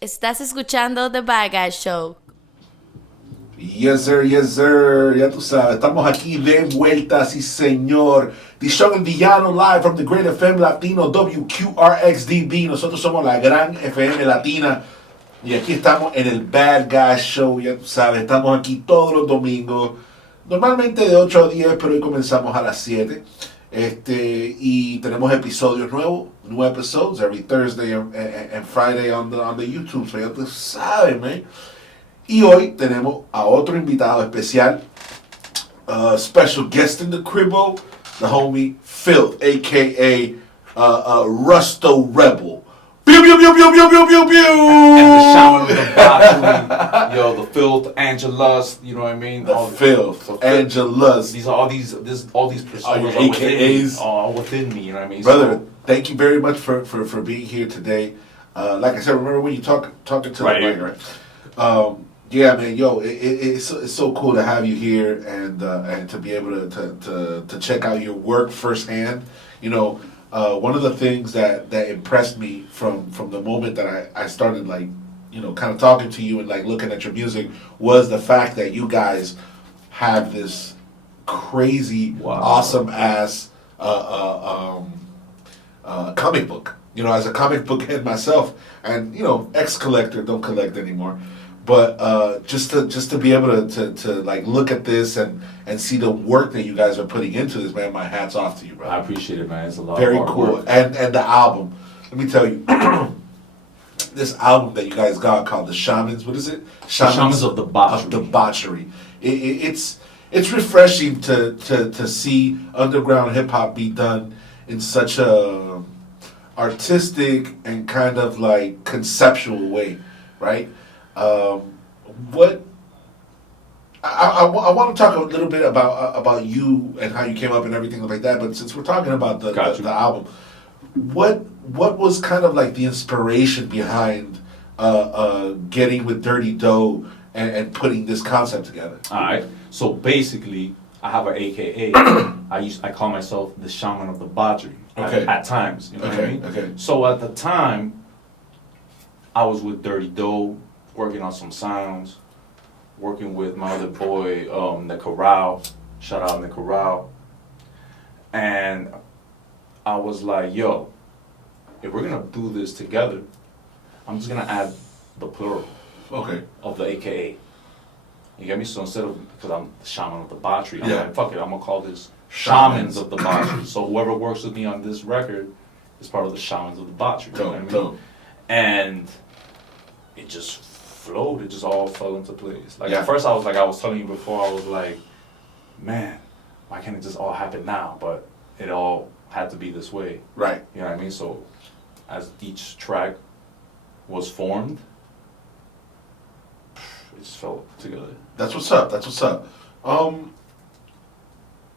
Estás escuchando The Bad Guy Show. Yes sir, ya tú sabes, estamos aquí de vuelta, sí señor. D'shon El Villano live from the Dagr8fm Latino, WQRXDB. Nosotros somos la gran FM Latina y aquí estamos en el Bad Guy Show, ya tú sabes, estamos aquí todos los domingos, normalmente de 8 a 10, pero hoy comenzamos a las 7. Y tenemos episodios nuevos, new episodes every Thursday and Friday on the YouTube, so ya tú sabes, man. Y hoy tenemos a otro invitado especial, special guest in the cribbo, the homie FILTH, a.k.a. Rusto Rebel. Pew, pew, pew, pew, pew, pew, pew, pew. And the shaman of the botchery, yo, the filth, Angelus, you know what I mean? The filth, Angelus. These are all these personas AKAs are within me, you know what I mean? Brother, so, thank you very much for being here today. Like I said, remember when you talking to right, the mic, right? Yeah, man, yo, it's so cool to have you here and to be able to check out your work firsthand. You know, one of the things that impressed me from the moment that I started, like, you know, kind of talking to you and like looking at your music was the fact that you guys have this crazy, awesome ass comic book. You know, as a comic book head myself, and you know, ex-collector, don't collect anymore. But just to be able to like look at this and see the work that you guys are putting into this, man, my hat's off to you, bro. I appreciate it, man. It's a lot Very of hard cool. work. And the album, let me tell you, this album that you guys got called The Shamans, what is it? Shamans of the Botchery. Of the Botchery. It's refreshing to see underground hip hop be done in such a artistic and kind of like conceptual way, right? What I want to talk a little bit about you and how you came up and everything like that. But since we're talking about the album, what was kind of like the inspiration behind getting with Dirty Dough and putting this concept together? All right. So basically, I have an AKA. I call myself the shaman of the botchery. Okay. At times, you know what I mean? Okay. So at the time, I was with Dirty Dough, working on some sounds, working with my other boy, the Corral. Shout out the Corral. And I was like, yo, if we're gonna do this together, I'm just gonna add the plural of the AKA. You get me? So instead of, because I'm the shaman of the botchery, I'm like, fuck it, I'm gonna call this Shamans of the Botchery. So whoever works with me on this record is part of the Shamans of the Botchery. You know what I mean? And it just flowed. It just all fell into place. Like at first I was telling you before, I was like, man, why can't it just all happen now? But it all had to be this way. Right. You know what I mean? So as each track was formed, it just fell together. That's what's up.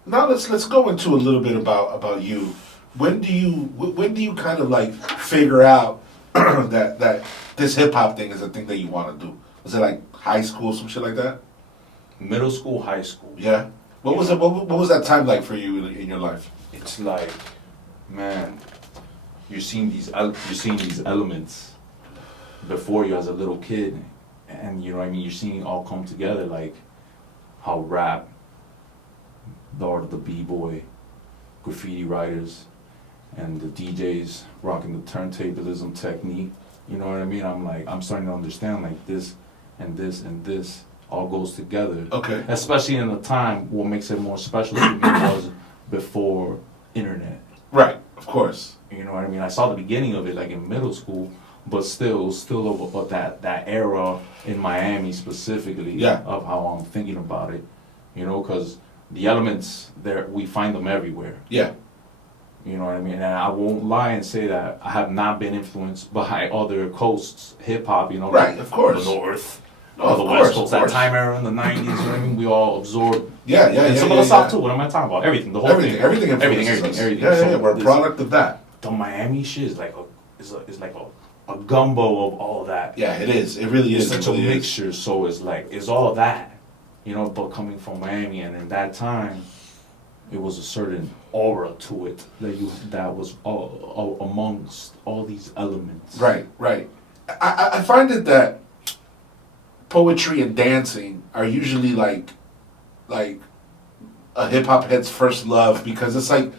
Now let's go into a little bit about you. When do you kind of like figure out that this hip hop thing is a thing that you want to do? Was it like high school, some shit like that? Middle school, high school. Yeah. What was that time like for you in your life? It's like, man, you're seeing these elements before you as a little kid, and you know what I mean. You're seeing it all come together, like how rap, the art of the b-boy, graffiti writers, and the DJs rocking the turntablism technique. You know what I mean? I'm starting to understand like this and this and this all goes together. Okay. Especially in the time, what makes it more special to me was before internet. Right. Of course. You know what I mean? I saw the beginning of it like in middle school, but still of that era in Miami specifically of how I'm thinking about it. You know, because the elements there, we find them everywhere. Yeah. You know what I mean? And I won't lie and say that I have not been influenced by other coasts, hip hop, you know. Right, of course. The North, of the course, West Coast, that time era in the 90s, you know what I mean? We all absorbed. And some of the South too, what am I talking about? Everything, the whole thing. Everything. Yeah, we're a product of that. The Miami shit is like a gumbo of all that. Yeah, it is. It really is. It's such a mixture, so it's all that. You know, but coming from Miami, and in that time, it was a certain aura to it that was all amongst all these elements. Right. I find it that poetry and dancing are usually like a hip hop head's first love, because it's like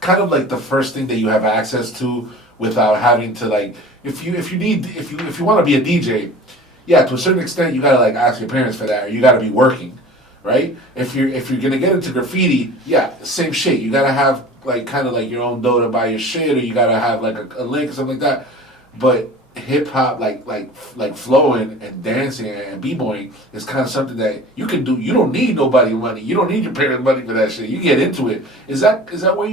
kind of like the first thing that you have access to without having to like, if you want to be a DJ, yeah, to a certain extent you gotta like ask your parents for that, or you gotta be working, right? If you're gonna get into graffiti, yeah, same shit. You gotta have like kind of like your own dough to buy your shit, or you gotta have like a link or something like that. But hip hop, like flowing and dancing and b-boying is kind of something that you can do. You don't need nobody money. You don't need your parents' money for that shit. You get into it. Is that where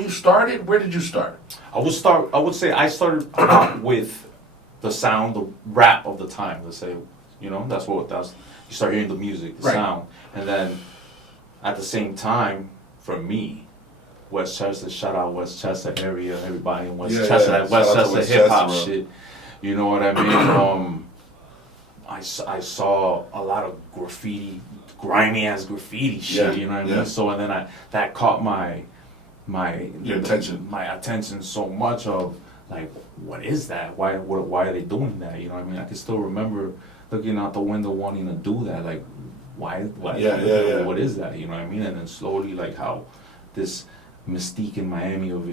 you started? Where did you start? I would say I started out with the sound, the rap of the time. Let's say, that's you start hearing the music, the sound, and then at the same time, for me, Westchester, shout out Westchester area, everybody in Westchester, that Westchester hip hop shit. You know what I mean? I saw a lot of graffiti, grimy ass graffiti shit. You know what I mean? So and then that caught my attention. My attention so much of like, what is that? Why are they doing that? You know what I mean? I can still remember looking out the window wanting to do that. Like, why? What is that? You know what I mean? And then slowly, like how this mystique in Miami of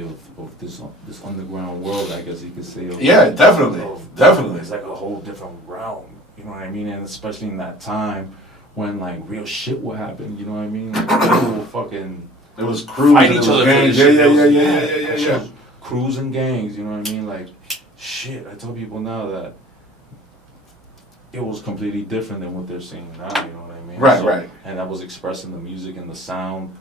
this underground world, I guess you could say. Definitely. It's like a whole different realm. You know what I mean? And especially in that time when like real shit would happen. You know what I mean? Like, people would fucking. It was crews. Fight each other. Yeah. Crews and gangs. You know what I mean? Like, shit. I tell people now that it was completely different than what they're seeing now. You know what I mean? Right. And that was expressed in the music and the sound.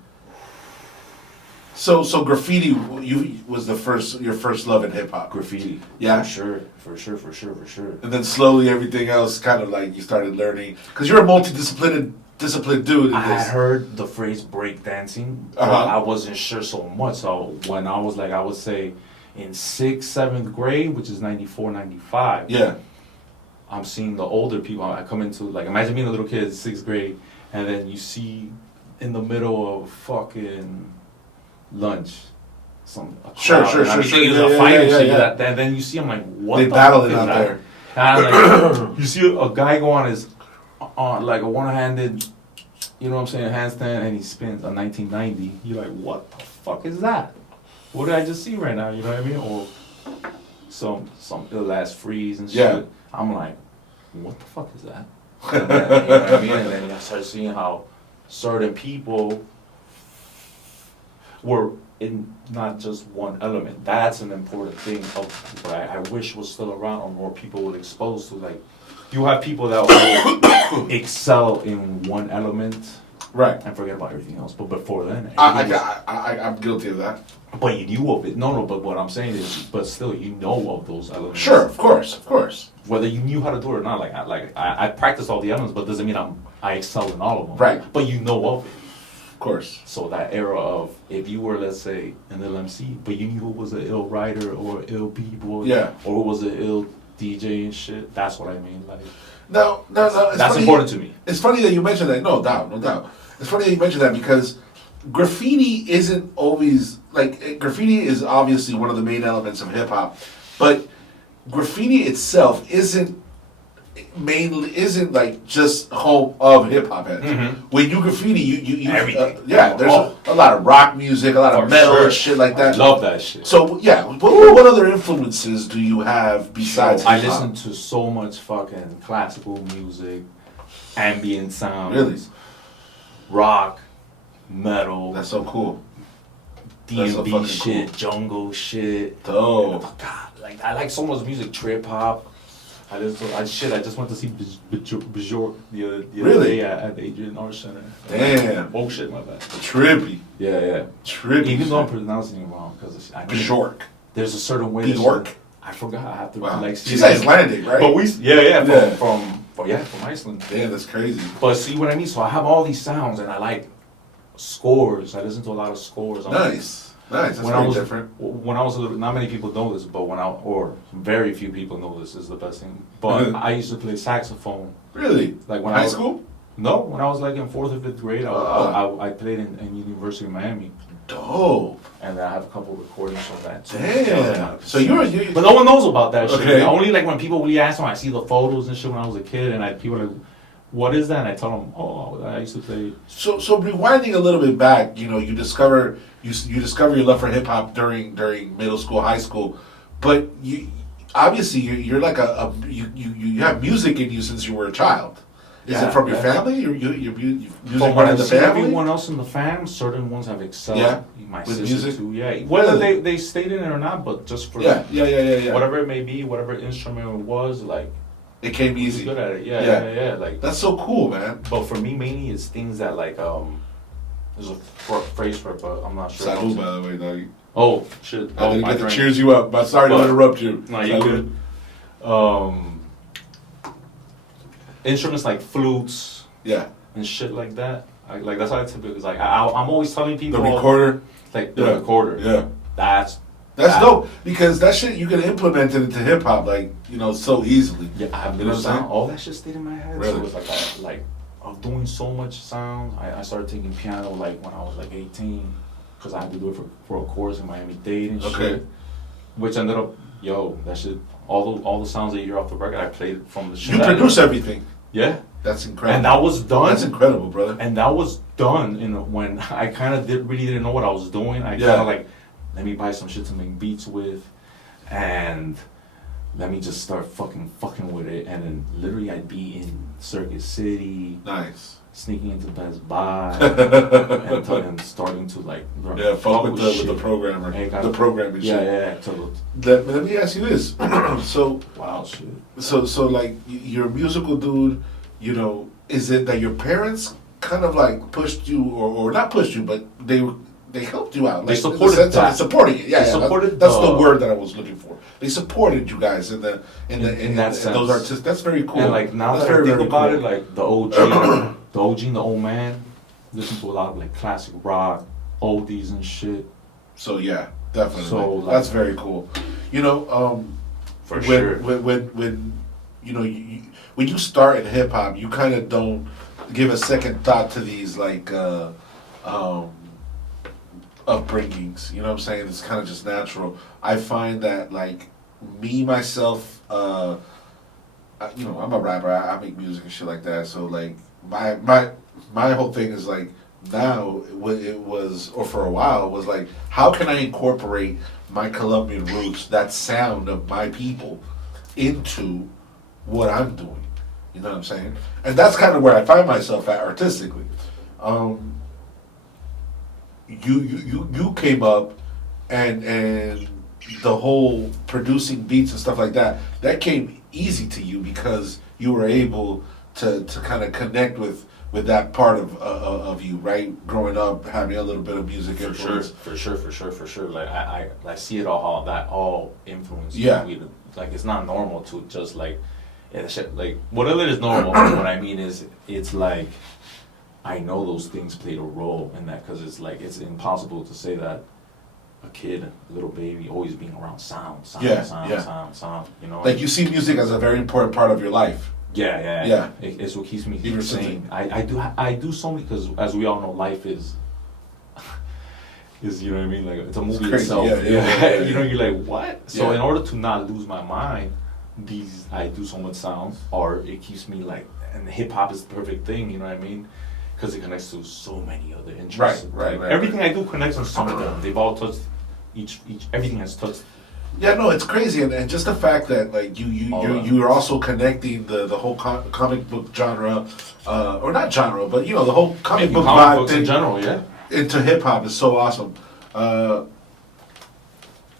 So graffiti was your first love in hip hop. Graffiti. Yeah. For sure. And then slowly everything else kind of like you started learning, because you're a multidisciplined dude. I had heard the phrase breakdancing, but I wasn't sure so much. So when I was like, I would say in 6th, 7th grade, which is 94, 95. Yeah. I'm seeing the older people. I come into, like, imagine being a little kid in 6th grade, and then you see in the middle of fucking lunch, Sure. A fight and shit. And then you see, I'm like, what? They battling out there. Like, you see a guy go on like a one-handed, you know what I'm saying, handstand, and he spins a 1990. You're like, what the fuck is that? What did I just see right now? You know what I mean? Or some ill ass freeze and shit. Yeah. I'm like, what the fuck is that? And then, you know what I mean? And then I start seeing how certain people were in not just one element. That's an important thing of what I wish was still around, or more people would expose to. Like, you have people that will excel in one element, right, and forget about everything else. But before then, I'm guilty of that. But you knew of it. No. But what I'm saying is, but still, you know of those elements. Sure, of course. Whether you knew how to do it or not, I practice all the elements, but doesn't mean I excel in all of them. Right. But you know of it. Of course. So that era of, if you were, let's say, an ill MC, but you knew who was an ill writer or ill b-boy, or who was an ill DJ and shit, that's what I mean. Like, no. That's funny, important to me. It's funny that you mentioned that. No doubt. It's funny that you mentioned that, because graffiti isn't always, like, graffiti is obviously one of the main elements of hip hop, but graffiti itself isn't like just home of hip hop heads. Mm-hmm. When you graffiti, you everything. There's a lot of rock music, a lot of metal and shit like that. I love that shit. So yeah, what other influences do you have besides hip hop? I listen to so much fucking classical music, ambient sounds, really, rock, metal. That's so cool. D&B shit, cool. Jungle shit. Oh God, like, I like so much music, trip hop. I just went to see Bjork the other day at the Adrian Art Center. Damn. Oh shit, my bad. Trippy. Yeah. Trippy. Even though I'm pronouncing it wrong, because Bjork. There's a certain way. Bjork. I forgot. I have to like. She's Icelandic, right? But from Iceland. Damn, that's crazy. But see what I mean? So I have all these sounds, and I like scores. I listen to a lot of scores. Nice. That's very different. When I was a little, not many people know this, but or very few people know this is the best thing. But I used to play saxophone. Really? Like when high school? No, when I was like in 4th or 5th grade, I played in University of Miami. Dope. And I have a couple recordings of that too. Damn. So you but no one knows about that shit. Okay. Only like when people really ask them, I see the photos and shit when I was a kid, and people are like, what is that? And I tell them, oh, I used to play. So rewinding a little bit back, you discover your love for hip hop during middle school, high school, but you obviously you're like you have music in you since you were a child. Is it from your family? Your music From run what in the I've seen family? everyone else in the fam, certain ones have excelled. Yeah. My With sister music? too. Yeah. Whether Really? they stayed in it or not, but just for Yeah. whatever it may be, whatever instrument it was, like It came he was easy. good at it. Yeah. Yeah. Like That's so cool, man. but for me mainly it's things that like there's a phrase for it, but I'm not sure. Salud, by the way, doggy. Oh shit. I didn't my get to drink. cheers you up, but sorry to But- interrupt you. No, you're Salud. good. Instruments like flutes Yeah. and shit like that. Like that's how I typically is. Like I'm always telling The people recorder. like the Yeah. recorder. Yeah. That's That's that- dope because that shit you can implement it into hip hop so easily. Yeah, I have You know little what I'm saying? sound. All that shit stayed in my head. Really? So it's like I was doing so much sound. I started taking piano like when I was like 18 because I had to do it for a course in Miami-Dade and Okay. shit. Which ended up, that shit. All the sounds that you hear off the record, I played from the shit. You that I produce did. everything. Yeah, That's incredible. and that was done. That's incredible, brother. And that was done when I kind of really didn't know what I was doing. I Yeah. kind of like, let me buy some shit to make beats with, and let me just start fucking with it. And then literally I'd be in Circuit City, Nice. sneaking into Best Buy, and starting to like Yeah, fuck with shit. the programmer. Hey, The programming Yeah, shit. yeah. Let me ask you this. So Wow, shit. So like you're a musical dude, is it that your parents kind of like pushed you or not pushed you, but they helped you out? They Like, in the supported sense of that. They supported you. Yeah, They yeah. supported That's the the- word that I was looking for. They supported you guys in that sense. those artists. That's very cool. And like now That's that I think very about cool. it, like the OG and the old man, listen to a lot of like classic rock, oldies and shit. So yeah, definitely. So, like- that's very cool. For when, sure. when when you start in hip hop, you kind of don't give a second thought to these like upbringings. You know what I'm saying? It's kind of just natural. I find that like me myself, I'm a rapper. I make music and shit like that. So like my whole thing is like now it was or for a while was like how can I incorporate my Colombian roots, that sound of my people, into what I'm doing. You know what I'm saying? And that's kind of where I find myself at artistically. You came up and the whole producing beats and stuff like that came easy to you because you were able to kind of connect with that part of you, right? Growing up, having a little bit of music influence. For sure. Like I see it all how that all influences. Yeah. Me. Like it's not normal to just like, shit. Like whatever is normal. What I mean is, it's like I know those things played a role in that because it's like it's impossible to say that a kid, a little baby, always being around sound. Sound. You know. Like you see music as a very important part of your life. Yeah. It's what keeps me Even sane. I do so many because as we all know, life is you know what I mean. Like it's a movie crazy. itself. Yeah. You know, you're like what? So Yeah. in order to not lose my mind, I do so much sound, or it keeps me like. And hip hop is the perfect thing. You know what I mean? Because it connects to so many other interests. Right. Everything I do connects on some of them. They've all touched each. Everything has touched. Yeah, no, it's crazy, and just the fact that like you're also connecting the whole comic book genre, or not genre, but the whole comic book vibe books thing in general, yeah. into hip hop is so awesome.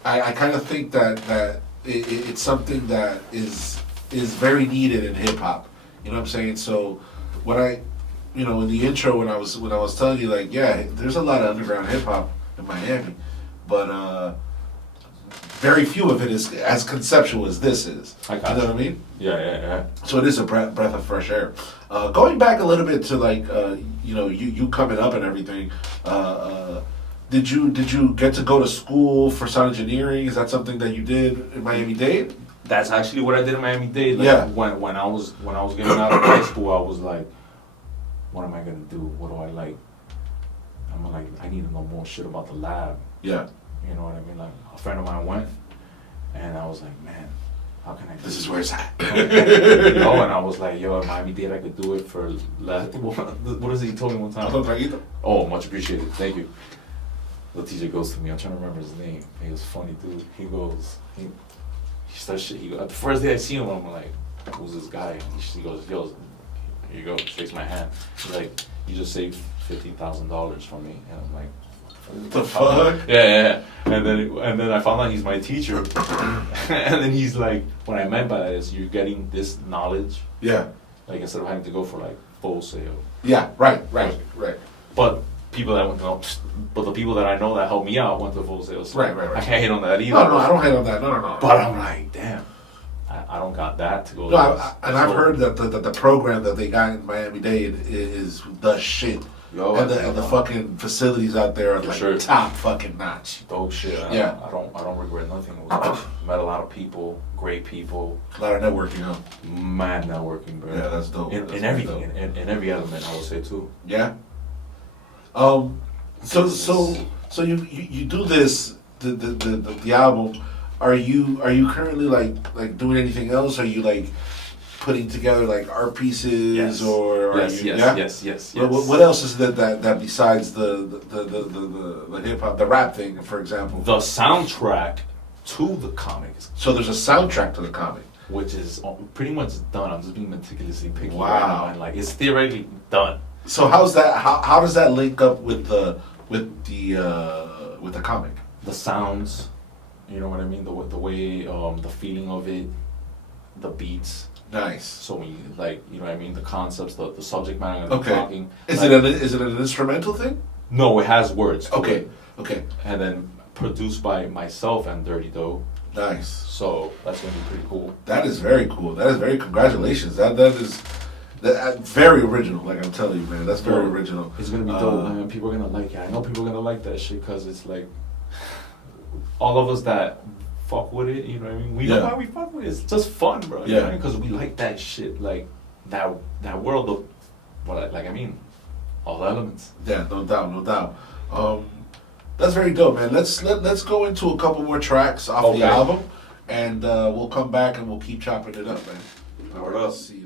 I kind of think that it's something that is very needed in hip hop. You know what I'm saying? So what in the intro when I was telling you like there's a lot of underground hip hop in Miami, but very few of it is as conceptual as this is. I You got know you. what I mean? Yeah. So it is a breath of fresh air. Going back a little bit to like you coming up and everything. Did you get to go to school for sound engineering? Is that something that you did in Miami-Dade? That's actually what I did in Miami-Dade. Like, Yeah. When I was getting out of high school, I was like, what am I gonna do? What do I like? I'm like, I need to know more shit about the lab. Yeah. You know what I mean? Like, a friend of mine went, and I was like, man, how can I do This is where it's at. and I was like, yo, at Miami-Dade, I could do it for less. What is it he told me one time? Oh, much appreciated. Thank you. The teacher goes to me, I'm trying to remember his name. He was funny, dude. He goes, he starts shit. The first day I see him, I'm like, who's this guy? He goes, yo, here you go, shakes my hand. He's like, you just saved $15,000 from me. And I'm like, what the fuck? Yeah. And then I found out he's my teacher. And then he's like, what I meant by that is you're getting this knowledge. Yeah. Like, instead of having to go for like full sale. Yeah, right. But the people that I know that helped me out went to full sale. So Right. I can't hate on that either. No, I don't hate on that. No. But I'm like, damn, I don't got that to go. No, I've heard that the program that they got in Miami-Dade is the shit. Yo, and the fucking facilities out there are like sure. top fucking notch. Dope shit. Yeah. I don't regret nothing. Met a lot of people, great people. A lot of networking, huh? Mad networking, bro. Yeah, that's dope. In everything, in every element, I would say too. Yeah. So you do this the album. Are you currently like doing anything else? Are you like putting together like art pieces yes. or yes. What else is that besides the hip hop, the rap thing, for example? The soundtrack to the comics. So there's a soundtrack to the comic, which is pretty much done. I'm just being meticulously picky. Wow. Right now, and like it's theoretically done. So how's that? How does that link up with the comic? The sounds, you know what I mean. The way, the feeling of it, the beats. Nice. So when you like, you know what I mean, the concepts, the subject matter I'm talking. Is like, it an instrumental thing? No, it has words. Okay. And then produced by myself and Dirty Dough. Nice. So that's gonna be pretty cool. That is very cool. Congratulations. That is very original. Like I'm telling you, man, that's very original. It's gonna be dope, man. People are gonna like it. I know people are gonna like that shit because it's like all of us that fuck with it. You know what I mean? We know why we fuck with it. It's just fun, bro. You know what I mean? Because we like that shit, like that world of all the elements. Yeah, no doubt. That's very dope, man. Let's go into a couple more tracks off the album, and we'll come back and we'll keep chopping it up, man. Let's see.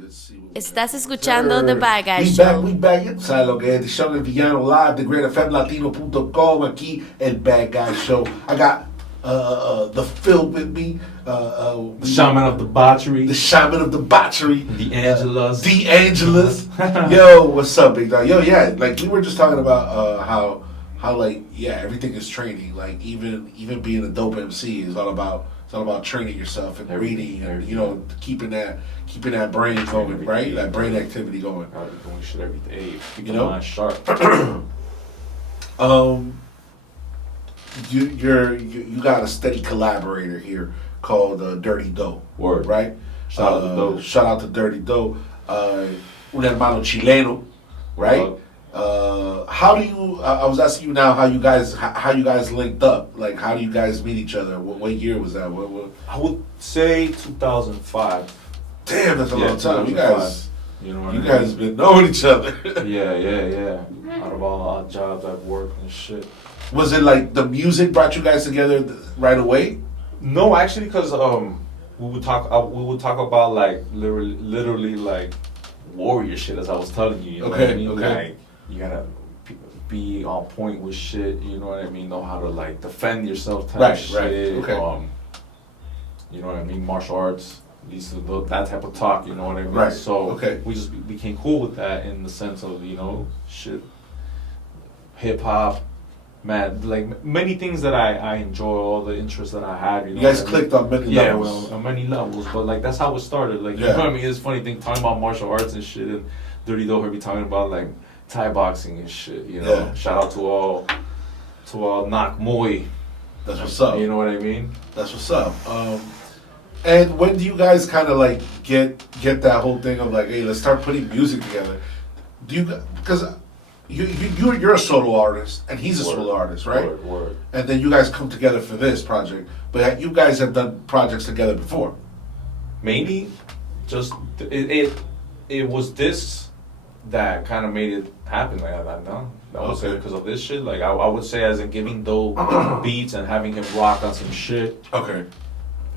Estás escuchando The Bag Show. We back. ¿Sabes lo que es? D'shon El Villano live, Dagr8fm Latino.com. Aquí El Bad Guy Show. I got the FILTH with me. The shaman of debauchery. The shaman of debauchery. D'Angelas. Yo, what's up, big dog? Yo, yeah, like we were just talking about how like everything is training. Like even being a dope MC is all about training yourself and reading and keeping that brain going, right? That brain activity going. Gotta be doing shit every day. Keep You the know? mind sharp. You got a steady collaborator here called Dirty Dough. Word. Right? Shout out to Dough. Shout out to Dirty Dough. Un hermano chileno, right? How do you? I was asking you now how you guys linked up. Like, how do you guys meet each other? What year was that? What? I would say 2005. Damn, that's a long time. You guys, you guys been knowing each other. Yeah. Out of all our jobs, I've worked and shit. Was it like the music brought you guys together right away? No, actually, because we would talk about like literally like warrior shit, as I was telling you. You know what I mean? Like, you gotta be on point with shit. You know what I mean? Know how to like defend yourself type shit. Right. Okay. You know what I mean? Martial arts. That type of talk. You know what I mean? Right. So we just became cool with that in the sense of shit, hip hop. Man, like many things that I enjoy, all the interests that I have. You guys clicked on many levels. Yeah, on many levels. But like that's how it started. Like you know what I mean? It's a funny thing talking about martial arts and shit, and Dirty Dough heard me talking about like Thai boxing and shit. You know, shout out to all Nak Muay. That's what's up. You know what I mean? That's what's up. And when do you guys kind of like get that whole thing of like, hey, let's start putting music together? Do you because You're a solo artist, and he's a solo artist, right? Word. And then you guys come together for this project. But you guys have done projects together before. Mainly, just it was this that kind of made it happen. Like that, no, that was Okay. because of this shit. Like I would say, as in giving dope beats and having him rock on some shit. Okay.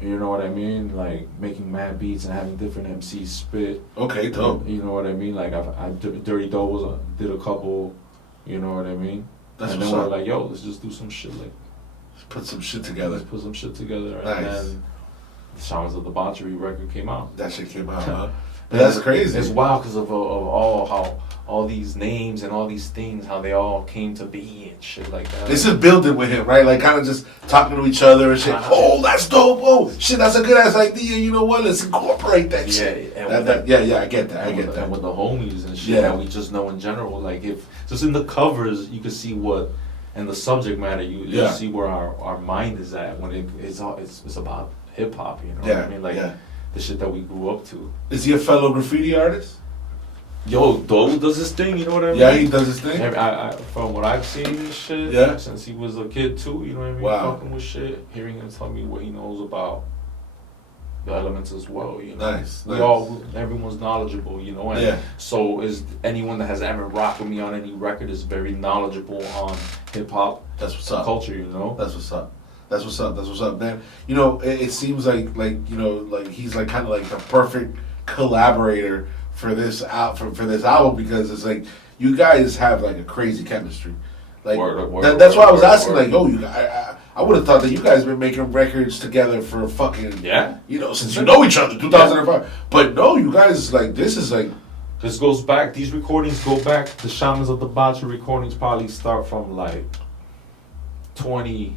You know what I mean? Like making mad beats and having different MCs spit. Okay, dope. You know what I mean? Like Dirty Doe did a couple. You know what I mean? That's and what's then we're up. like, yo, let's just do some shit. Like Let's put some shit together. let's put some shit together. Nice. And then the Shamans of Debauchery record came out. That shit came out, huh? That's crazy. It's wild because of all how all these names and all these things, how they all came to be and shit like that. This is building with him, right? Like kind of just talking to each other and shit. Oh, that's dope. Oh, shit, that's a good ass idea. You know what? Let's incorporate that shit. and Yeah, I get that. And with the homies and shit Yeah. that we just know in general, like if just in the covers you can see what, and the subject matter you see where our mind is at when it's about hip hop. You know what I mean? Like the shit that we grew up to. Is he a fellow graffiti artist? Yo, Doe does his thing, you know what I mean? Yeah, he does his thing. I from what I've seen and shit, since he was a kid too, you know what I mean? Wow. Fucking with shit, hearing him tell me what he knows about the elements as well, you know? Nice. Everyone's knowledgeable, you know? And so is anyone that has ever rocked with me on any record is very knowledgeable on hip hop. That's what's up. Culture, you know? That's what's up. That's what's up. That's what's up, man. You know, it seems like you know, like he's like kind of like the perfect collaborator for this for this album because it's like you guys have like a crazy chemistry. Like that's why I was asking. Like, yo, I would have thought that you guys been making records together for fucking you know, since you know each other, 2005. But no, you guys like this is like. This goes back. These recordings go back. The Shamans of the Debauchery recordings probably start from like 20.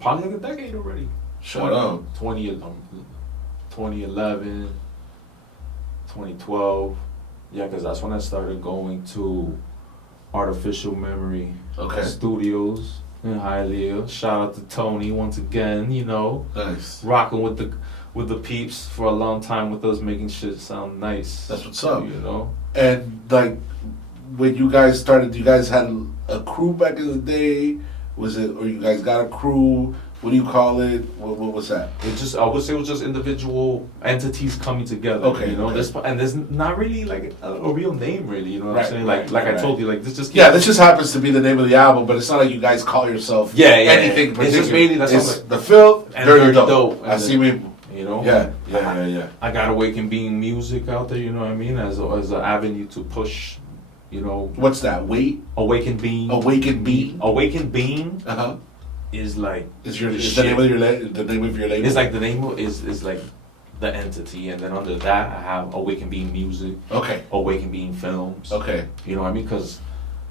Probably like a decade already. Shut up. 2011, 2012. Yeah, because that's when I started going to Artificial Memory Studios in Hialeah. Shout out to Tony once again, you know. Nice. Rocking with the peeps for a long time with us, making shit sound nice. That's what's up. You know? And like when you guys started, you guys had a crew back in the day? Was it, or you guys got a crew? What do you call it? What was that? I would say it was just individual entities coming together. Okay. You know, and there's not really like a real name, really. You know what I'm saying? Like I told you, like this just. This just happens to be the name of the album, but it's not like you guys call yourself anything particular. It's just mainly it's the Filth, Dirty Dope. I see me. You know. Yeah. I got Awaken Being music out there. You know what I mean? As an avenue to push. You know. What's that? Awaken Being. Awaken Being. Awaken Being. Is like is the name of your label? It's like the name is like the entity, and then under that I have Awaken Being music. Okay. Awaken Being films. Okay. You know what I mean? Because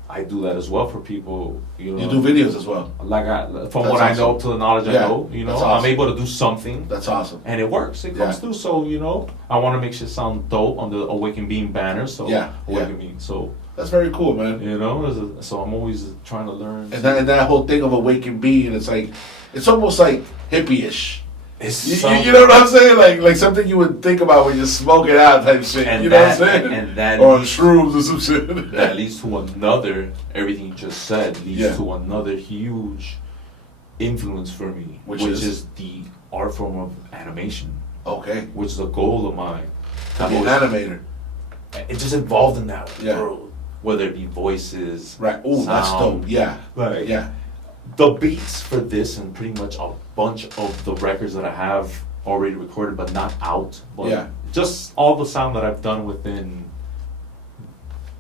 I do that as well for people. You know. You do videos as well. Like from what I know to the knowledge I know, you know, awesome. I'm able to do something. That's awesome. And it works. It comes through. So you know, I want to make shit sound dope on the Awaken Being banner. So Awaken Being. So. That's very cool, man. You know, so I'm always trying to learn. And that whole thing of Awaken Being, it's like, it's almost like hippie-ish. You know what I'm saying? Like something you would think about when you're smoking out type shit. You know what I'm saying? And that or shrooms or some shit. That leads to another, everything you just said, leads to another huge influence for me. Which is the art form of animation. Okay. Which is a goal of mine. To be an animator. It's just involved in that world. Whether it be voices, Oh, that's dope. Yeah. Like, the beats for this and pretty much a bunch of the records that I have already recorded but not out. But just all the sound that I've done within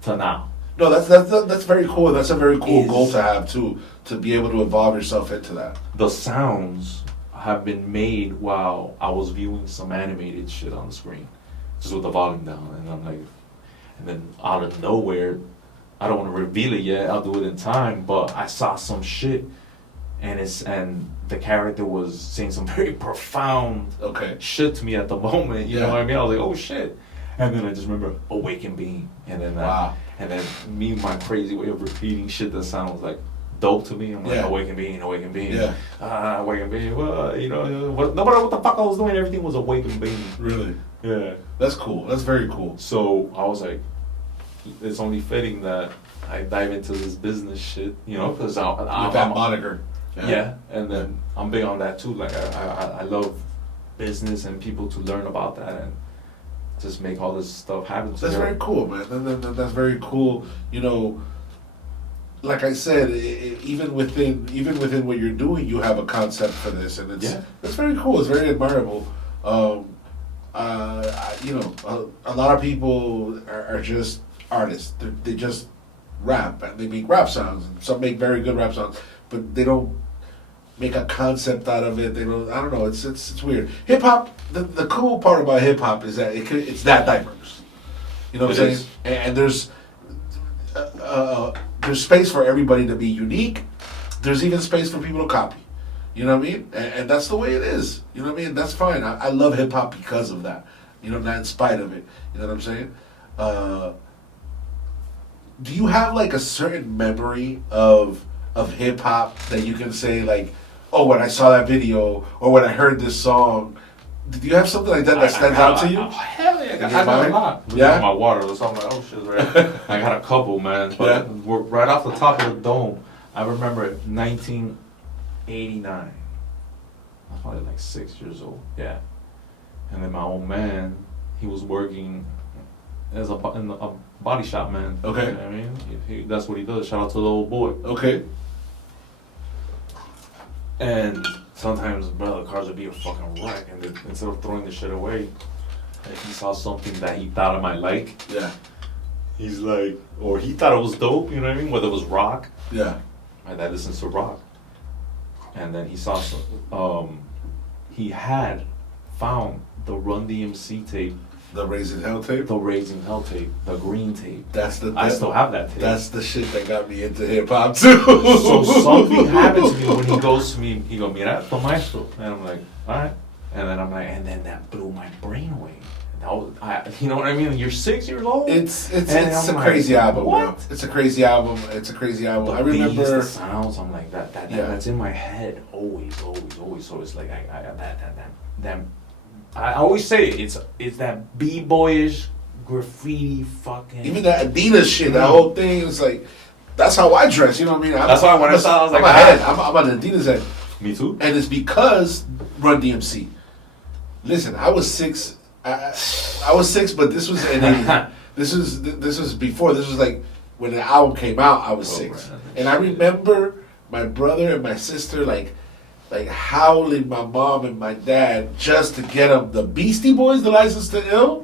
to now. No, that's very cool. That's a very cool goal to have too, to be able to evolve yourself into that. The sounds have been made while I was viewing some animated shit on the screen, just with the volume down, and I'm like. And then out of nowhere, I don't want to reveal it yet. I'll do it in time. But I saw some shit, and the character was saying some very profound shit to me at the moment. You know what I mean? I was like, oh shit. And then I just remember Awaken Being, and then and then me, my crazy way of repeating shit that sounds like dope to me. I'm like Awaken Being, Awaken Being, Awaken Being. Well, you know, no matter what the fuck I was doing, everything was Awaken Being. Really? Yeah. That's cool. That's very cool. So I was like, it's only fitting that I dive into this business shit, you know, because I'm that moniker. Yeah, and then I'm big on that too. Like I love business and people to learn about that, and just make all this stuff happen. That's very cool, man. That's very cool. Like I said, even within what you're doing, you have a concept for this, and it's very cool. It's very admirable. A lot of people are just artists. They just rap, and they make rap songs. And some make very good rap songs, but they don't make a concept out of it. They don't. I don't know. It's weird. Hip hop. The cool part about hip hop is that it's that diverse. You know what I'm saying? And there's space for everybody to be unique. There's even space for people to copy. You know what I mean? And that's the way it is. You know what I mean? That's fine. I love hip hop because of that. Not in spite of it. You know what I'm saying? Do you have like a certain memory of hip hop that you can say like, oh, when I saw that video or when I heard this song? Do you have something like that stands out to you? Hell yeah, I got a lot. Yeah, my water or something. Like, oh shit, right? I got a couple, man. But right off the top of the dome, I remember 1989. I was probably like 6 years old. Yeah, and then my old man, he was working as a body shop man. Okay, you know what I mean, that's what he does. Shout out to the old boy. Okay. And sometimes, brother, cars would be a fucking wreck, and instead of throwing the shit away, he saw something that he thought I might like. Yeah. He's like, or he thought it was dope, you know what I mean? Whether it was rock. Yeah. My dad listens to rock. And then he saw he had found the Run DMC tape. The Raising Hell tape? The Raising Hell tape. The green tape. I still have that tape. That's the shit that got me into hip hop too. So something happened to me when he goes to me, he goes, mira, esto maestro. And I'm like, alright. And then I'm like, and then that blew my brain away. You know what I mean? You're 6 years old. It's a crazy album, what? Bro. It's a crazy album. The I remember beats, the sounds. I'm like that's in my head always. So it's like I always say it's that b-boyish graffiti fucking. Even that Adidas shit, that whole thing is like, that's how I dress. You know what I mean? That's why when I saw, I was like, I'm an Adidas head. Me too. And it's because Run DMC. Listen, I was 6. I was 6, but this was this was before. This was like when the album came out. I was 6, right. And I remember my brother and my sister like howling my mom and my dad just to get them the Beastie Boys, the License to Ill,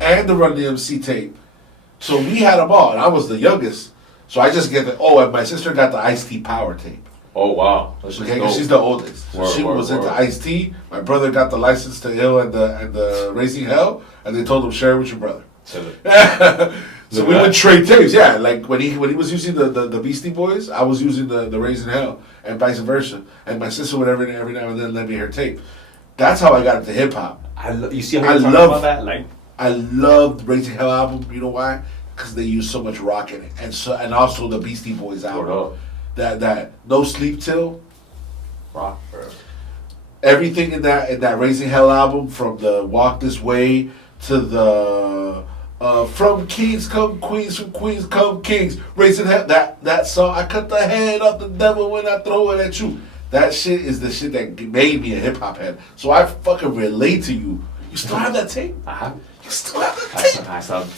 and the Run DMC tape. So we had them all, and I was the youngest. So I just get and my sister got the Ice-T Power tape. Oh wow! Okay, because she's the oldest. So she was into Ice-T. My brother got the License to Ill and the Raising Hell, and they told him share it with your brother. So we would trade tapes. Yeah, like when he was using the Beastie Boys, I was using the Raising Hell, and vice versa. And my sister would every now and then lend me her tape. That's how I got into hip hop. You see how you're talking about that? Like I loved Raising Hell album. You know why? Because they used so much rock in it, and also the Beastie Boys album. That No Sleep Till, rock, bro. Everything in that Raising Hell album, from the Walk This Way to the From Kings Come Queens, from Queens Come Kings, Raising Hell. That song, I cut the head off the devil when I throw it at you. That shit is the shit that made me a hip hop head. So I fucking relate to you. You still have that tape? I have it. You still have that tape?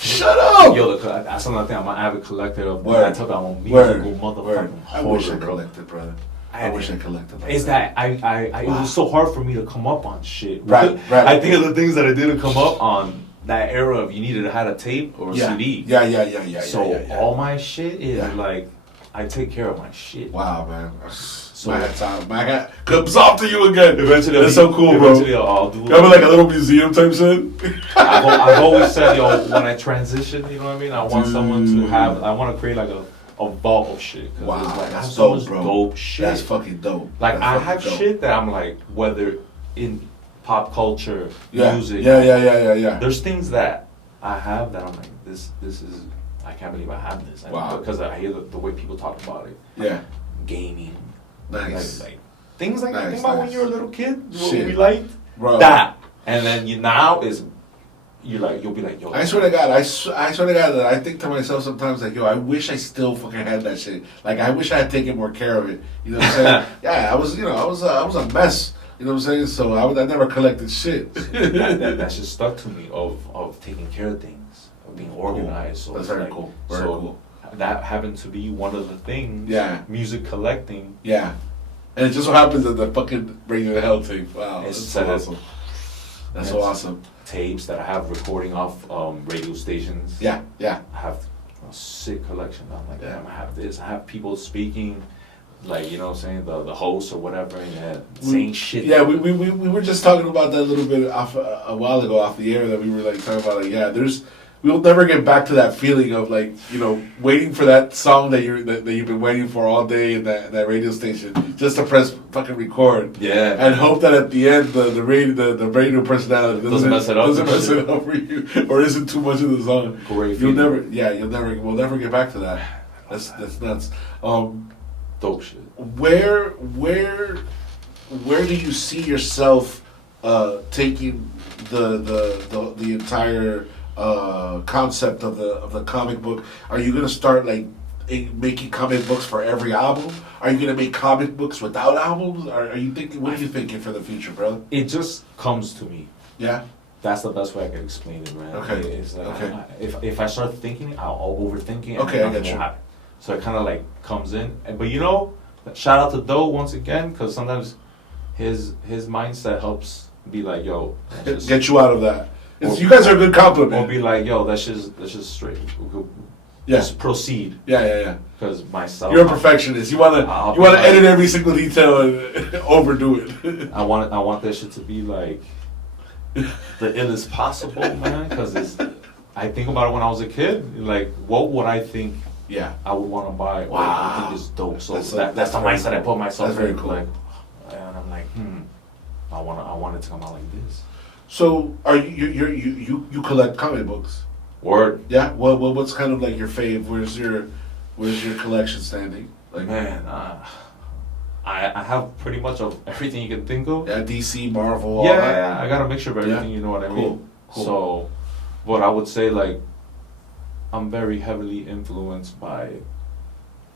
Shut up! Yo, that's another thing. I'm an avid collector of. Word. I took out musical motherfucking. I wish I collected, brother. I wish I collected. It's that it was so hard for me to come up on shit. Right. I think of the things that I didn't come up on that era of you needed to have a tape or a CD. Yeah. So all my shit is like, I take care of my shit. Wow, man. So my hat comes off to you again. Eventually, that's so cool, bro. I'll do you have like a little museum type shit. I've always said, when I transition, you know what I mean. I want someone to have. I want to create like a vault of shit. Wow, that's dope, so bro. Dope shit. That's fucking dope. Like I have shit that I'm like, whether in pop culture, music. Yeah. There's things that I have that I'm like, this is. I can't believe I have this. Wow. Because I hear the way people talk about it. Yeah. Gaming. Nice. Like things like that. Think about when you were a little kid. What Shit. we liked? Bro. That. And then you'll be like, yo. I swear to God, I swear to God that I think to myself sometimes like, yo, I wish I still fucking had that shit. Like I wish I had taken more care of it. You know what I'm saying? Yeah, I was a mess You know what I'm saying? So I never collected shit. That just stuck to me of taking care of things, of being organized. Cool. So That's it's very like, cool. Very cool. That happened to be one of the things. Yeah. Music collecting. Yeah. And it just so happens that the fucking Radio the Hell tape. Wow. That's so awesome. That's so awesome. Tapes that I have recording off radio stations. Yeah. Yeah. I have a sick collection. I'm like, Yeah. damn, I have this. I have people speaking, like, you know what I'm saying, the host or whatever, and saying shit. Yeah, we were just talking about that a little bit off a while ago off the air, that we were like talking about, like, yeah, we'll never get back to that feeling of, like, you know, waiting for that song that you've been waiting for all day in that radio station just to press fucking record. Yeah. And hope that at the end the radio personality doesn't mess it up for you, or isn't too much of the song. Great. We'll never get back to that. That's nuts. Dope shit. Where do you see yourself taking the entire concept of the comic book? Are you gonna start like making comic books for every album? Are you gonna make comic books without albums? Are you thinking? What are you thinking for the future, brother? It just comes to me. Yeah. That's the best way I can explain it, man. Okay. It's like, Okay. If I start thinking, I'll overthink it. Okay, I nothing get you. will happen. So it kind of like comes in, but you know, shout out to Doe once again, because sometimes his mindset helps be like, yo, Get you out of that. You guys are a good compliment. Or be like, yo, that's just straight. Yeah. Just proceed. Yeah. Because myself, You're a perfectionist. You wanna edit every single detail and overdo it. I want that shit to be like the illest possible, man. Because I think about it when I was a kid. Like, what would I think? Yeah. I would want to buy. Wow. I think is dope. So that's the very mindset I put myself That's very in. cool. Like, and I'm like, I want it to come out like this. So are you collect comic books? Word. Yeah. Well, what's kind of like your fave? Where's your collection standing? Like, Man, I have pretty much of everything you can think of. Yeah, DC, Marvel. All Yeah, that. yeah, I got a mixture of everything. Yeah. You know what I Cool. mean? Cool. So, but I would say like, I'm very heavily influenced by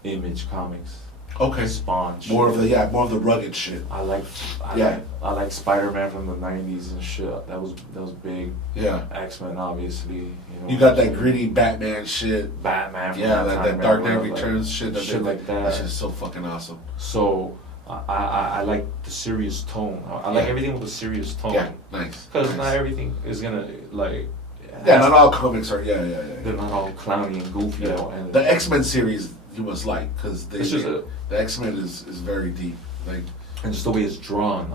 Image Comics. Okay. Spawn. More of the rugged shit. I like Spider-Man from the '90s and shit. That was big. Yeah. X-Men, obviously. You know, You got that gritty Batman shit. Batman. From Yeah, that that Dark Knight Returns shit. Shit like that. That's just so fucking awesome. So I like the serious tone. I like everything with a serious tone. Yeah, nice. Because not everything is gonna like. Yeah, not all comics are. Yeah. They're not all clowny and goofy. Yeah. And The X-Men series you must like, because the X-Men is very deep. Like, and just the way it's drawn.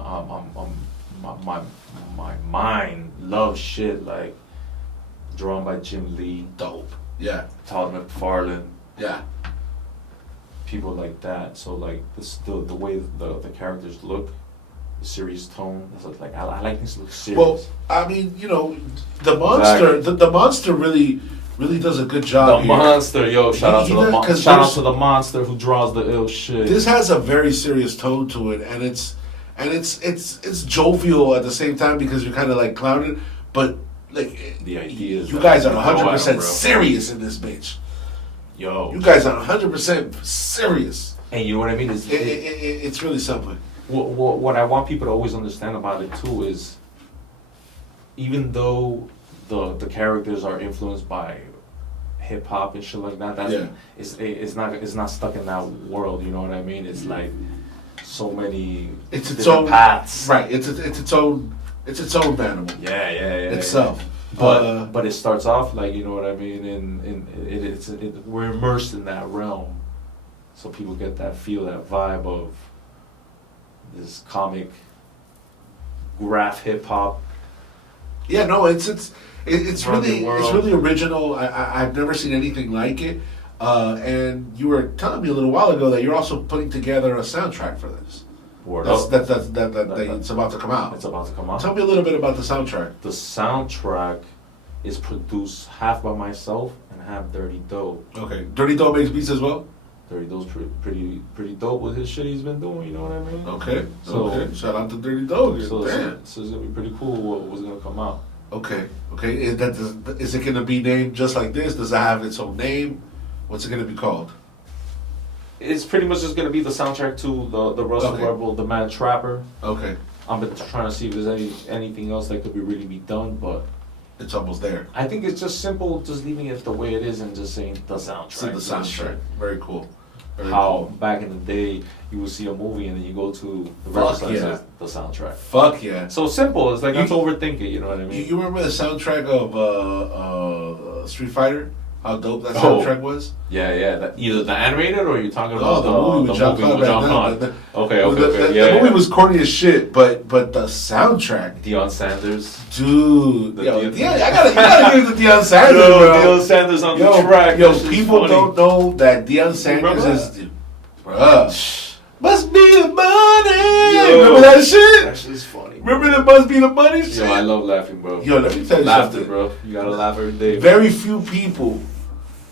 My mind loves shit like drawn by Jim Lee, dope. Yeah. Todd McFarlane, Yeah. people like that. So like the way the characters look, the serious tone. That's like I like things to look serious. Well, I mean, you know, the monster. Exactly. The monster really does a good job. The monster, yo! Shout out to the monster who draws the ill shit. This has a very serious tone to it, and it's jovial at the same time, because you're kind of like clowning, but like The idea is you that guys are you go 100% out, serious in this bitch. Yo, You guys are 100% serious. and you know what I mean? It's really something. What I want people to always understand about it too is, even though the characters are influenced by hip hop and shit like that, it's not stuck in that world. You know what I mean? It's like so many It's its different own paths. Right. It's its own animal. Yeah. Itself. But it starts off like, you know what I mean, and we're immersed in that realm, so people get that vibe of this comic, graph hip hop. Yeah, no, it's really original. I've never seen anything like it. And you were telling me a little while ago that you're also putting together a soundtrack for this. It's about to come out. It's about to come out. Tell me a little bit about the soundtrack. The soundtrack is produced half by myself and half Dirty Doe. Okay, Dirty Doe makes beats as well. Dirty Doe's pretty dope with his shit he's been doing. You know what I mean? Okay. So, okay. Shout out to Dirty Doe. So Damn. it's gonna be pretty cool. What's gonna come out? Okay. Is it gonna be named just like this? Does it have its own name? What's it gonna be called? It's pretty much just gonna be the soundtrack to the Russell Okay. Rebel, the Man Trapper. Okay. I'm trying to see if there's anything else that could really be done, but It's almost there. I think it's just simple, just leaving it the way it is and just saying the soundtrack. See the soundtrack. Very cool. Very How cool. back in the day you would see a movie and then you go to the Fuck record yeah. says the soundtrack. Fuck yeah. So simple. It's like You- not to overthink it. You know what I mean? You remember the soundtrack of Street Fighter? How dope that Oh. soundtrack was? Yeah. Either the animated or you're talking No, about the movie with John movie with Conrad. John Conrad. Okay. The Yeah. movie was corny as shit, but the soundtrack, Deion Sanders. dude. The Yo, Deion- you gotta give it to Deion Sanders, Yo, bro. Deion Sanders on Yo, the track. yo, That shit's people funny. don't know that Deion Sanders Remember is, bruh. Must be the money. Yo, Remember that shit? That shit's funny. Remember the must be the money shit? Yo, I love laughing, bro. Yo, let me tell you Laughter, something. bro. You gotta laugh every day. Very few people,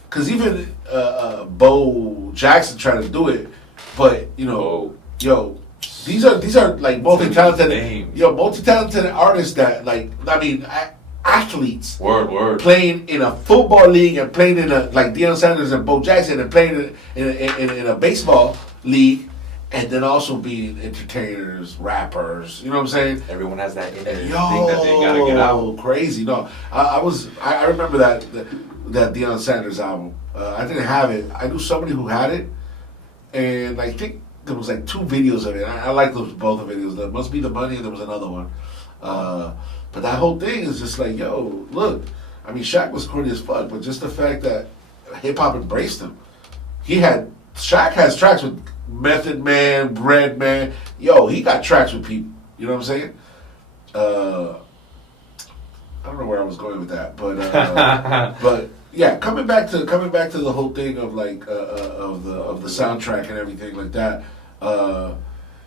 because even Bo Jackson tried to do it, but you know, Oh, yo, these are like multi-talented, names. multi-talented artists that athletes word. playing in a football league and playing in a like Deion Sanders and Bo Jackson and playing in a baseball league. And then also being entertainers, rappers, you know what I'm saying? Everyone has that inner thing Yo, that they gotta get out. crazy. No, I remember that Deion Sanders album. I didn't have it. I knew somebody who had it, and I think there was like 2 videos of it. I like those both the videos. There must be the money, and there was another one. But that whole thing is just like, yo, look. I mean, Shaq was corny as fuck, but just the fact that hip hop embraced him. Shaq has tracks with Method Man, Bread Man. Yo, he got tracks with people. You know what I'm saying? I don't know where I was going with that, but yeah, coming back to the whole thing of like of the soundtrack and everything like that.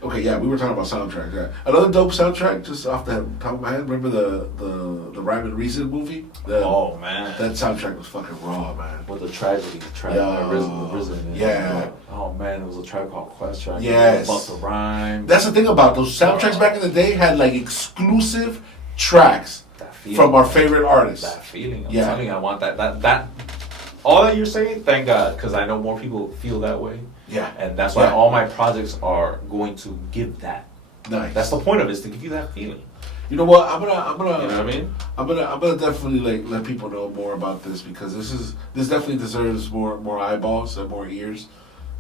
Okay, yeah, we were talking about soundtrack. Yeah, another dope soundtrack just off the top of my head. Remember the Rhyme and Reason movie? Oh man, That soundtrack was fucking raw, man. with the tragedy, risen. Yeah. Oh man, it was a track called Quest Track. Yes. Busta Rhymes. That's the thing about those soundtracks back in the day had like exclusive tracks That feeling. from our favorite artists. That feeling. I'm Yeah. telling you, I want that. All that you're saying, thank God, because I know more people feel that way. Yeah, And that's why Yeah. all my projects are going to give that. nice. That's the point of it, is to give you that feeling. You know what? I'm You know gonna what I mean? I'm gonna definitely like let people know more about this because this definitely deserves more eyeballs and more ears,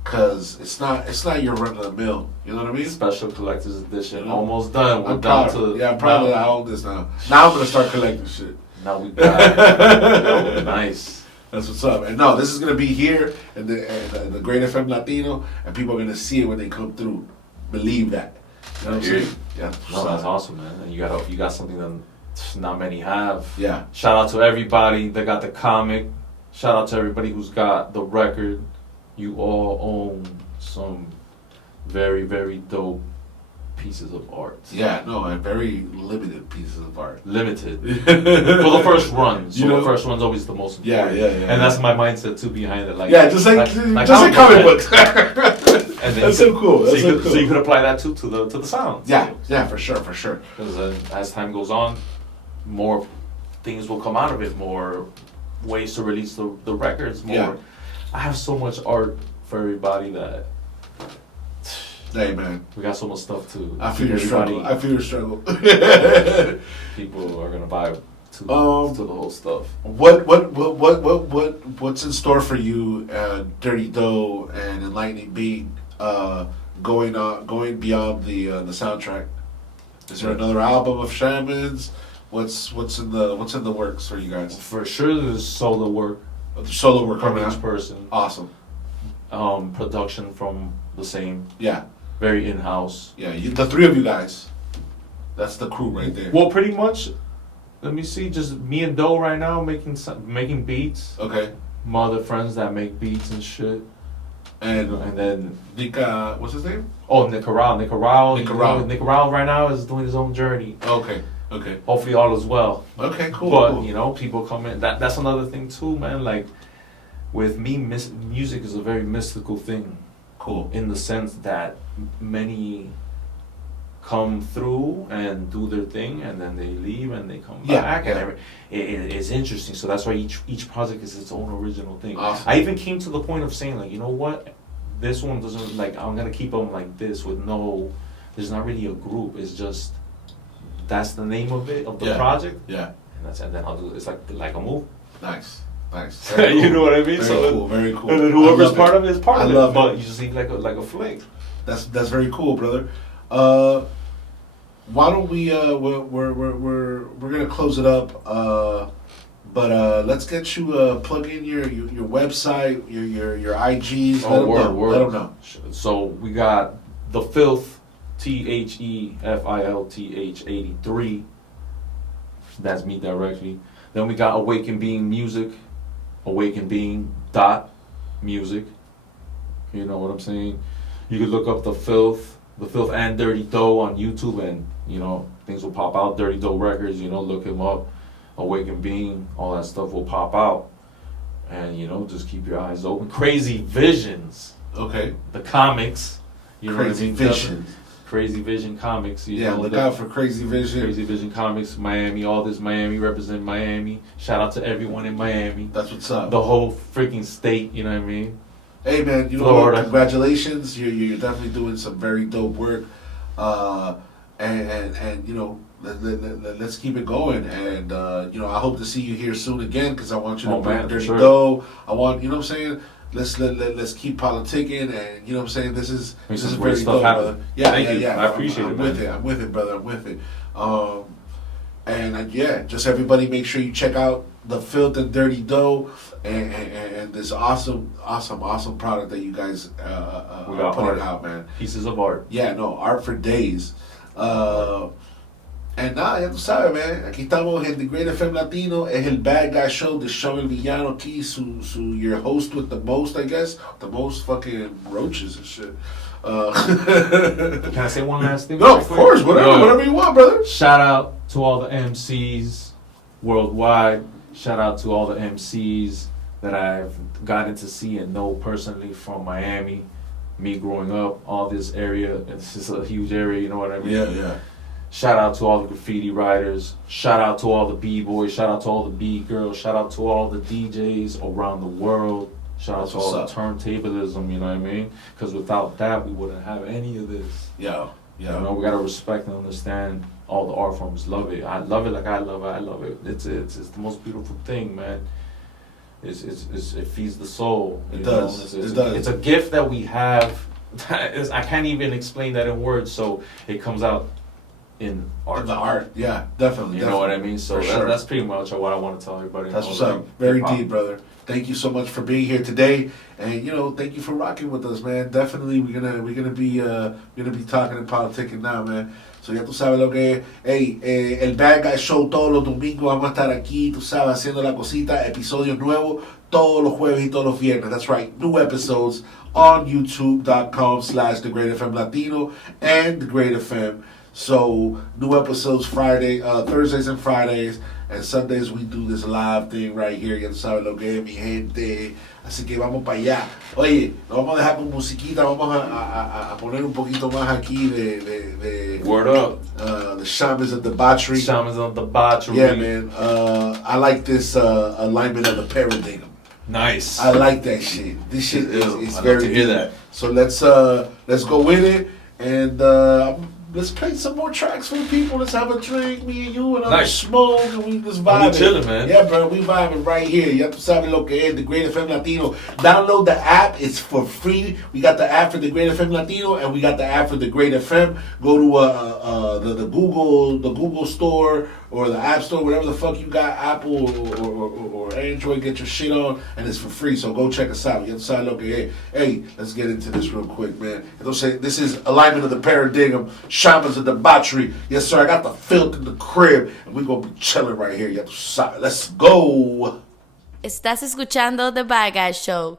cause it's not your run of the mill. You know what I mean? Special collector's edition, You know? almost done. We're I'm down proud. to I'm proud of how old this now. Now I'm gonna start collecting shit. Now we got yo, nice. That's what's up. And no, this is gonna be here and the Great FM Latino, and people are gonna see it when they come through. Believe that. You know what I'm I hear saying? Yeah. No, that's awesome, man. And you got something that not many have. Yeah. Shout out to everybody that got the comic. Shout out to everybody who's got the record. You all own some very, very dope pieces of art. Yeah. No, and very limited pieces of art. Limited. For the first run. So You know? the first run's always the most Yeah, important. yeah. And that's my mindset too behind it. Like Yeah, just like comic books. And then That's you so cool. So That's you, so could, cool. so you could apply that too to the sound. Yeah, for sure. Because as time goes on, more things will come out of it, more ways to release the records, more. Yeah. I have so much art for everybody that Hey man, we got so much stuff to. I feel your struggle. People are gonna buy to the whole stuff. What's in store for you, Dirty Dough and Enlightening Beat, going beyond the soundtrack? Is there another album of Shamans? What's in the works for you guys? For sure, there's solo work The solo work from coming each out. person. Awesome. Production from the same. Yeah. Very in-house. Yeah. The 3 of you guys. That's the crew right there. Well, pretty much. Let me see. Just me and Doe right now making beats. Okay. My other friends that make beats and shit. And then Nika, what's his name? Nick Corral. Nick Corral right now is doing his own journey. Okay. Hopefully all is well. Okay. Cool. But cool. people come in. That's another thing too, man. Like with me, music is a very mystical thing. Cool. In the sense that many come through and do their thing, and then they leave and they come back, and it's interesting. So that's why each project is its own original thing. Awesome. I even came to the point of saying, like, you know what, this one doesn't, like, I'm gonna keep them like this with there's not really a group. It's just that's the name of it, of the Yeah. project. Yeah. And then I'll do it's like a move. Nice. You know what I mean? Very So cool. Very cool. and then I whoever's love part it. of it is part I of love it. But it. you just think like a flick. That's very cool, brother. Why don't we? We're gonna close it up. But let's get you plug in your website, your IGs. Let them know. So we got the Filth, THEFILTH 83. That's me directly. Then we got Awaken Being Music, Awaken Being .music. You know what I'm saying? You can look up the Filth and Dirty Dough on YouTube, and things will pop out. Dirty Dough Records, look him up. Awaken Being, all that stuff will pop out, and just keep your eyes open. Crazy Visions, Okay. the comics. You know Crazy what I mean? Vision. Crazy Vision Comics. Look out for Crazy Vision. Crazy Vision Comics, Miami, all this Miami, represent Miami. Shout out to everyone in Miami. That's what's up. The whole freaking state, you know what I mean? Hey man, you know Florida. what? Congratulations. You're definitely doing some very dope work. And let's keep it going. And I hope to see you here soon again, because I want you to bring Dirty Dough. I want, what I'm saying. Let's keep politicking, and what I'm saying. This is very dope, brother. Yeah, Thank you. Yeah. I appreciate I'm it. with it. I'm with it, brother. I'm with it. Just everybody make sure you check out the Filth and Dirty Dough, and this awesome product that you guys are putting out, man. Pieces of art. Yeah, no, art for days. And nada, ya tú sabes, man. Aquí estamos en The Great FM Latino. Es el Bad Guy Show. D'shon El Villano aquí. Your host with the most, I guess. The most fucking roaches and shit. Can I say one last thing? No, of course. Whatever you want, brother. Shout out to all the MCs worldwide. Shout out to all the MCs that I've gotten to see and know personally from Miami. Me growing up, all this area. This is a huge area, you know what I mean? Yeah. Shout out to all the graffiti writers. Shout out to all the B-boys. Shout out to all the B-girls. Shout out to all the DJs around the world. Shout out to all the turntablism, you know what I mean? Because without that, we wouldn't have any of this. Yeah. We gotta respect and understand all the art forms. Love it. I love it like I love it. I love it. It's the most beautiful thing, man. It feeds the soul. It does. It's a gift that we have. I can't even explain that in words. So it comes out in art. In the art, yeah, definitely. You know what I mean? So sure. That's pretty much what I want to tell everybody. That's what's up. Very deep, brother. Thank you so much for being here today, and thank you for rocking with us, man. Definitely, we're gonna be talking and politicking now, man. So ya tú sabes lo que es. Hey, el Bad Guy Show todos los domingos vamos a estar aquí, tú sabes, haciendo la cosita, episodios nuevos todos los jueves y todos los viernes. That's right, new episodes on youtube.com/Dagr8fm Latino and Dagr8fm. So new episodes Thursdays and Fridays, and Sundays we do this live thing right here. Ya tú sabes lo que es, mi gente. Así que vamos para allá. Oye, nos vamos a dejar con musiquita. Vamos a poner un poquito más aquí de Word up. The Shamans of Debauchery. Shamans of Debauchery. Yeah, man. I like this alignment of the paradigm. Nice. I like that shit. This shit is I very love to hear deep. that. So let's go with it, and let's play some more tracks for the people. Let's have a drink, me and you, and I'm smoke, and we just vibing. We chilling, man. Yeah, bro, we vibing right here. Ya tú sabes lo que es, Dagr8fm Latino. Download the app. It's for free. We got the app for Dagr8fm Latino, and we got the app for Dagr8fm. Go to the Google store or the App Store, whatever the fuck you got, Apple or Android, get your shit on, and it's for free. So go check us out. Ya tú sabes lo que es. Hey, let's get into this real quick, man. Entonces, this is Alignment of the Paradigm, Shamans of Debauchery. Yes, sir, I got the Filth in the crib, and we're going to be chilling right here. Ya tú sabes. Let's go. Estás escuchando The Bad Guy Show.